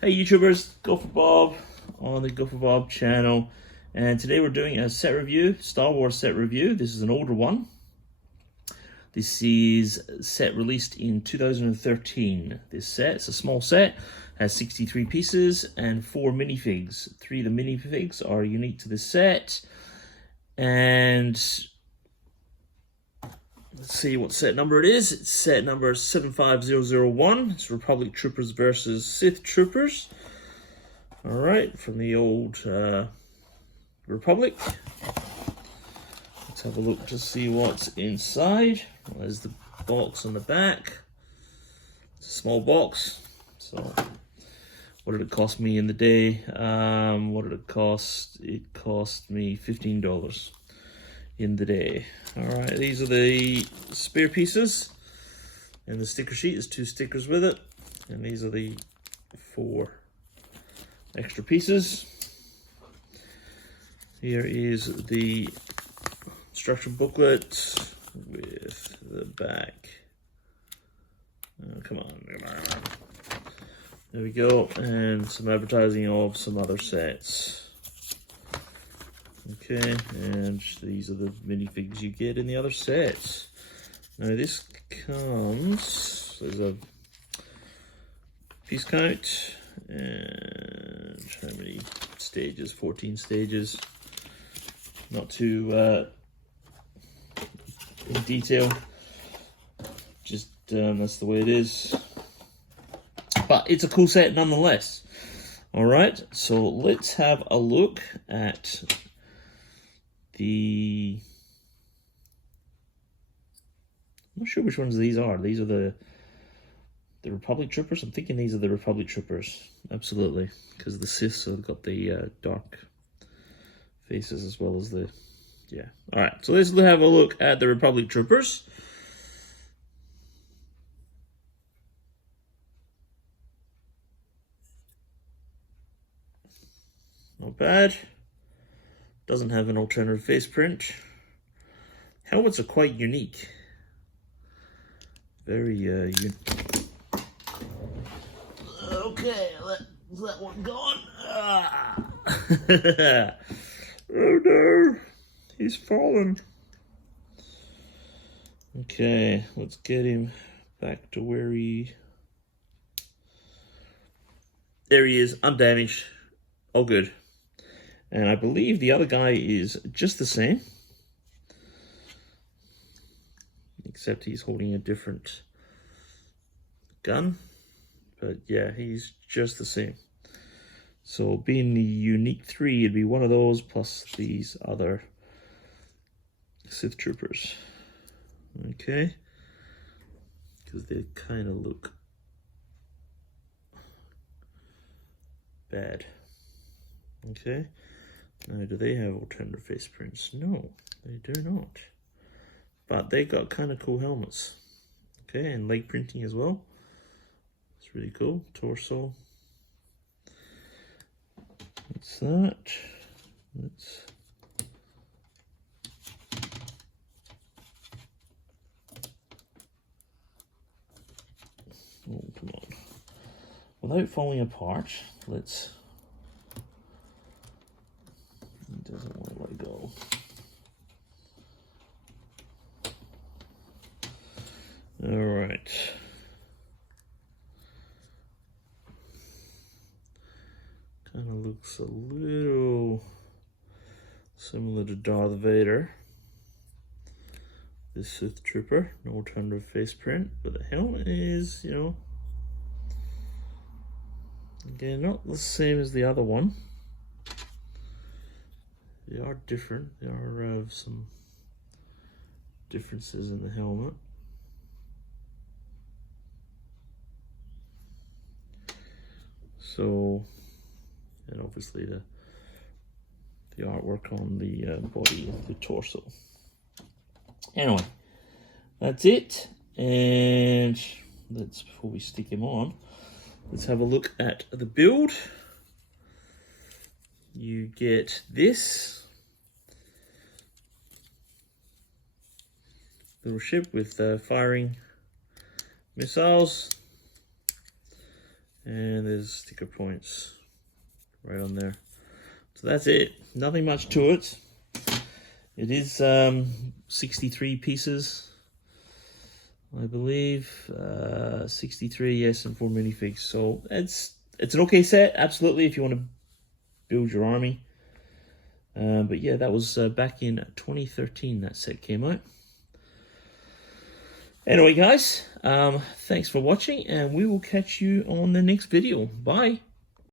Hey YouTubers, Go for Bob on the Go for Bob channel, and today we're doing a set review, Star Wars set review. This is an older one. This is a set released in 2013. This set, it's a small set, has 63 pieces and 4 minifigs. 3 of the minifigs are unique to this set, and let's see what set number it is. It's set number 75001. It's Republic Troopers versus Sith Troopers. Alright, from the old Republic. Let's have a look to see what's inside. Well, there's the box on the back. It's a small box. So, what did it cost me in the day? What did it cost? It cost me $15 in the day. Alright, these are the spare pieces. And the sticker sheet, there's 2 stickers with it. And these are the 4 extra pieces. Here is the instruction booklet with the back. Oh, come on. There we go. And some advertising of some other sets. Okay, and these are the minifigs you get in the other sets. Now this comes, there's a piece count, and how many stages? 14 stages. Not too in detail, just that's the way it is. But it's a cool set nonetheless. Alright, so let's have a look at I'm not sure which ones these are. These are the Republic Troopers. I'm thinking these are the Republic Troopers. Absolutely. Because the Siths have got the dark faces as well as the... Yeah. Alright, so let's have a look at the Republic Troopers. Not bad. Doesn't have an alternative face print. Helmets are quite unique. Very okay, let that one go on. Ah. Oh no, he's fallen. Okay, let's get him back to where there he is, undamaged, all good. And I believe the other guy is just the same, except he's holding a different gun. But yeah, he's just the same. So being the unique 3, it'd be one of those plus these other Sith Troopers. Okay, because they kind of look bad. Okay. Now, do they have alternative face prints? No, they do not. But they got kind of cool helmets. Okay, and leg printing as well. It's really cool. Torso. That's that. Let's... Oh, come on. Without falling apart, let's... He doesn't want to let go. Alright. Kind of looks a little similar to Darth Vader. This Sith Trooper, no alternative face print, but the helmet is, you know, again, not the same as the other one. They are different. There are some differences in the helmet. So, and obviously the artwork on the body and the torso. Anyway, that's it. And let's, before we stick him on, let's have a look at the build. You get this little ship with firing missiles, And there's sticker points right on there. So that's it. Nothing much to it. It is 63 pieces, I believe. 63, yes, and 4 minifigs. So it's an okay set, absolutely, if you want to build your army. But yeah, that was back in 2013 that set came out. Anyway, guys, thanks for watching, and we will catch you on the next video. Bye.